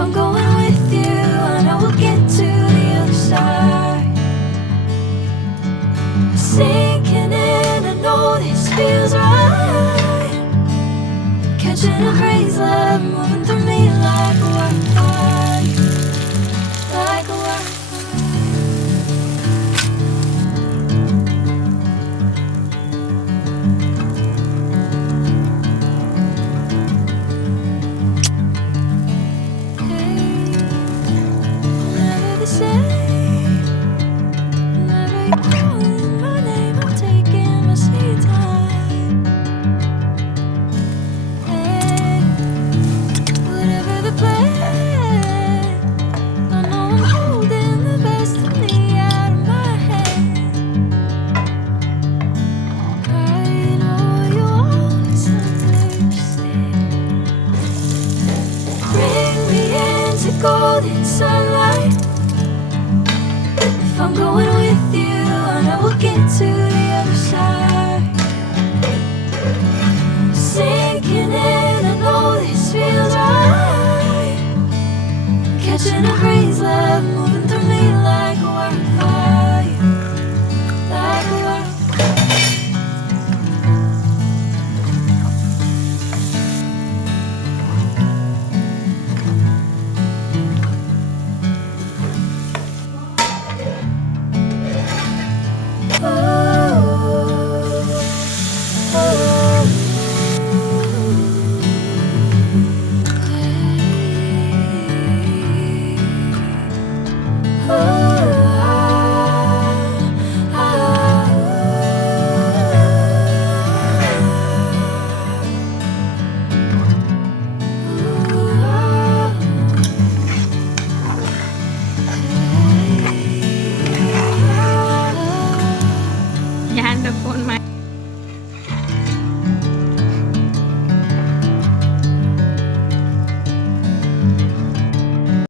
I'm going with you, I know we'll get to the other side. Sinking in, I know this feels right. Catching a crazy love, moving through me like a wildfire, like a wildfire. Golden sunlight. If I'm going with you, I know we'll get to the other side. Sinking in, I know this feels right.